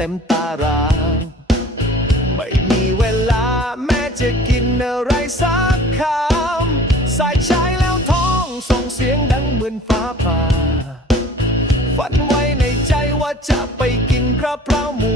ต็มตารางไม่มีเวลาแม่จะกินอะไรสักคำใส่ใช้แล้วท้องส่งเสียงดังเหมือนฟ้าผ่า ฝันไว้ในใจว่าจะไปกินกระเพราหมู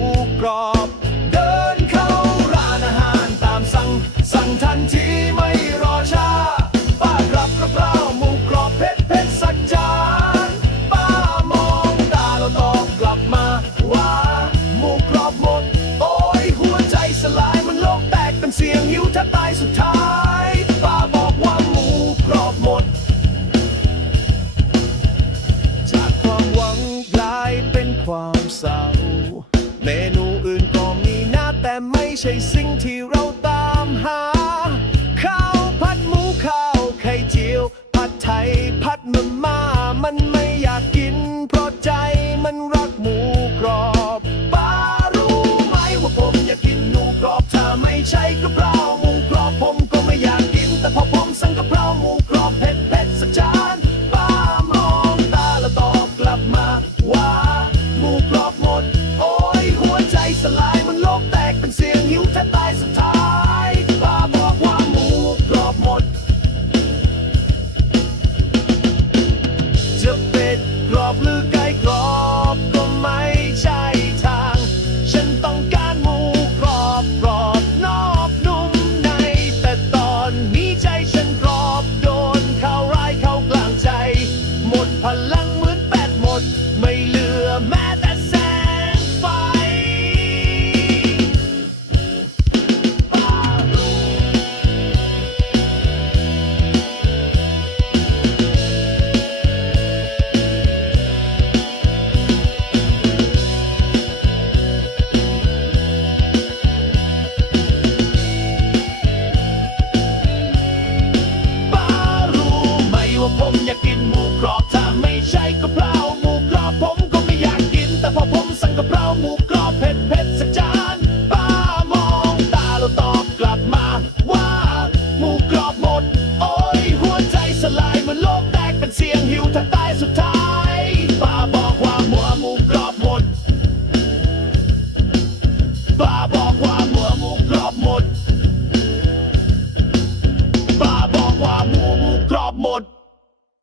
ตายสุดท้ายป้าบอกว่าหมูกรอบหมด จากความหวังกลเป็นความเศร้า เมนูอื่นก็มีนะแต่ไม่ใช่สิ่งที่เราตามหา พ浪